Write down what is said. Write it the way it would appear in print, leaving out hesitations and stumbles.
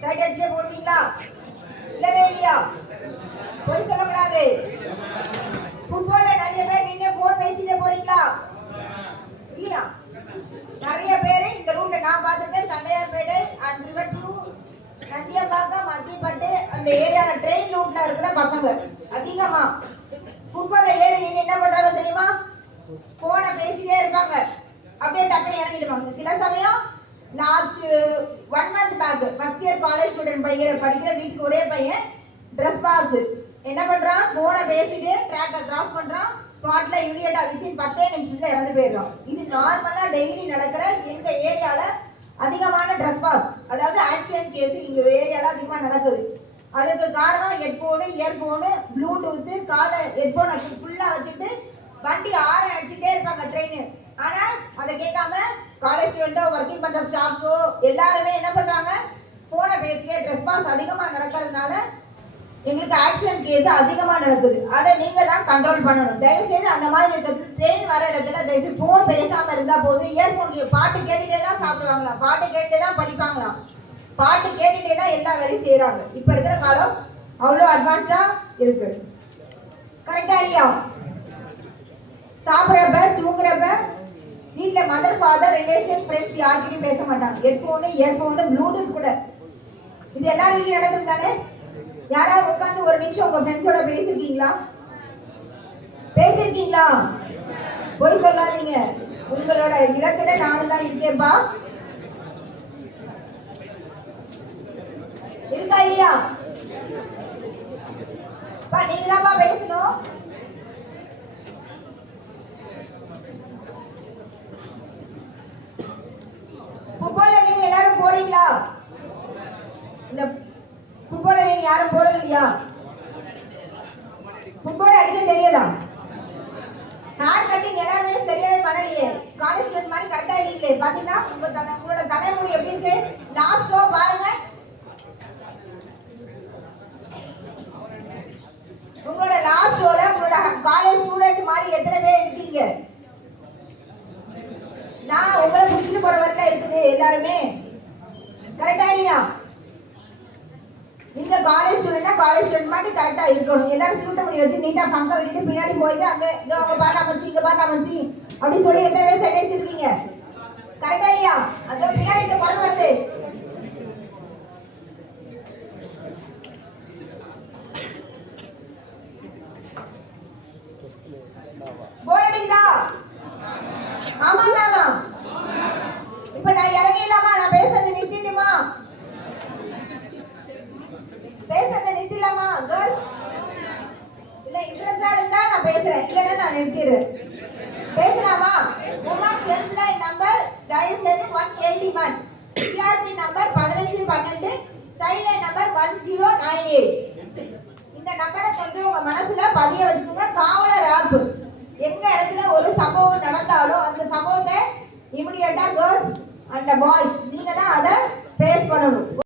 Side அடிச்சே போடுவீங்களா? இல்லவே இல்லையா? போய் சொல்லக்கூடாது. ஃபுட்பால்ல நிறைய பேர் நின்று போன் பேசிட்டே போறீங்களா? இல்லையா? நிறைய பேர் இந்த ரூட்ல நான் பார்த்துருக்கேன். தண்டையார்பேட்டை அண்ட் டு நந்தியம்பாக்கம் மத்தியப்பட்டு அந்த ஏரியால ட்ரெயின் ரூட்ல இருக்கிற பசங்க அதிகமா ஃபுட்பால்ல ஏறி நின்று என்ன பண்றாங்க தெரியுமா? போனை பேசிட்டே இருப்பாங்க. அப்படியே டக்குனு இறங்கிடுவாங்க. சில சமயம் last 1 month back first year college student படிக்கிற வீட்டுக்கு ஒரே பையன் ட்ரெஸ் பாஸ் என்ன பண்றான்? போனை பேசிட்டு ட்ராக்கை கிராஸ் பண்றான். ஸ்பாட்ல இமிடியேட்டா வித்தின் 10 நிமிஷத்துல இறந்து போயிடுறான். இது நார்மலா டெய்லி நடக்கிற எங்க ஏரியால அதிகமான ட்ரெஸ் பாஸ், அதாவது ஆக்சிடென்ட் கேஸ் எங்க ஏரியால அதிகமா நடக்குது. அதுக்கு காரணம் ஹெட்போனு, இயர்போனு, ப்ளூடூத்து, காலை ஹெட்போனை ஃபுல்லா வச்சுட்டு வண்டி ஆரன் அடிச்சுட்டே இருப்பாங்க ட்ரெயின். ஆனா அதை கேட்காம காலேஜ் ஸ்டூடெண்டோ ஒர்க்கிங் பண்ற ஸ்டாஃப்ஸோ எல்லாருமே என்ன பண்றாங்க? போனை பேசிட்டே ட்ரெஸ் பாஸ் அதிகமா நடக்கிறதுனால எங்களுக்கு ஆக்சிடென்ட் கேஸ் அதிகமா நடக்குது. அதை நீங்க தான் கண்ட்ரோல் பண்ணணும். தயவு செய்து அந்த மாதிரி இருக்கிறது ட்ரெயின் வர இடத்துல தயவு செய்து போன் பேசாம இருந்தா போதும். இயர்போன் பாட்டு கேட்டுட்டே தான் சாப்பிடுவாங்களாம், பாட்டு கேட்டுட்டே தான் படிப்பாங்களாம், பாட்டு கேட்டுட்டே தான் எல்லா வேலையும் செய்யறாங்க. இப்ப இருக்கிற காலம் அவ்வளோ அட்வான்ஸ்டா இருக்கு. கரெக்டா இல்லையா? சாப்பிட்றப்ப தூங்குறப்ப வீட்டுல மதர் ஃபாதர் ரிலேஷன் ஃப்ரெண்ட்ஸ் யார்கிட்டையும் பேச மாட்டாங்க. ஹெட்போனு, இயர்போனு, ப்ளூடூத் கூட இது எல்லாரும் வீட்டில் நடக்குது தானே? யாராவது உட்காந்து ஒரு நிமிஷம் உங்க ஃப்ரெண்ட்ஸோட பேசிருக்கீங்களா? பேசிருக்கீங்களா? போய் சொல்லாதீங்க. உங்களோட இடத்துல நானும் தான் இருக்கேன்பா. இருக்கா இல்லையா? நீங்க தான்ப்பா பேசணும். ஃபுட்பால்ல நீங்க எல்லாரும் போறீங்களா? இல்ல ஃபுட்பால்ல நீங்க யாரும் போறது இல்லையா? ஃபுட்பால் அடிக்க தெரியாதா? ஹேர் கட்டிங் எல்லாருமே சரியாவே பண்ணலையே. காலேஜ் ஸ்டூடெண்ட் மாதிரி கரெக்டா இல்லீங்களே. பாத்தீங்கன்னா உங்களோட தலைமுடி எப்படி இருக்கு? லாஸ்ட் ரோ பாருங்க. உங்களோட லாஸ்ட் ரோல உங்களோட காலேஜ் ஸ்டூடெண்ட் மாதிரி எத்தனை பேர் இருக்கீங்க? நான் உங்களை பிடிச்சிட்டு போற வரைக்கும் இருக்குது எல்லாருமே. கரெக்டா இல்லையா? நீங்க காலேஜ் ஸ்டூடெண்ட்னா காலேஜ் ஸ்டூடெண்ட் மாதிரி கரெக்டா இருக்கணும். எல்லாரும் சுருட்ட முடி வச்சு நீட்டா பங்க விட்டுட்டு பின்னாடி போயிட்டு அங்க பாட்டா மச்சி இங்க பாட்டா மச்சி அப்படி சொல்லி எத்தனை பேர் சைட் அடிச்சிருக்கீங்க? கரெக்டா இல்லையா? அது பின்னாடி இந்த குரல் வருது. போர் அடிக்குதா? ஆமா தானா? இப்ப நான் இறங்கிடலாமா? நான் பேசுறது நிறுத்திட்டுமா? பேசுறதை நிறுத்திடலாமா? கேர்ள்ஸ் இல்ல இன்ட்ரெஸ்டா இருந்தா நான் பேசுறேன், இல்லைன்னா நான் நிறுத்திடுறேன். பேசலாமா? உமன்ஸ் ஹெல்ப்லைன் நம்பர் தயவு செய்து 181, CRP number 1512, child line number 1098. இந்த நம்பரை கொஞ்சம் உங்க மனசுல பதிய வச்சுக்கோங்க. காவலர் ஆப் எங்க இடத்துல ஒரு சம்பவம் நடந்தாலும் அந்த சம்பவத்தை இமிடியேட்டா கேர்ள்ஸ் அண்ட் பாய்ஸ் நீங்க தான் அதை ஃபேஸ் பண்ணணும்.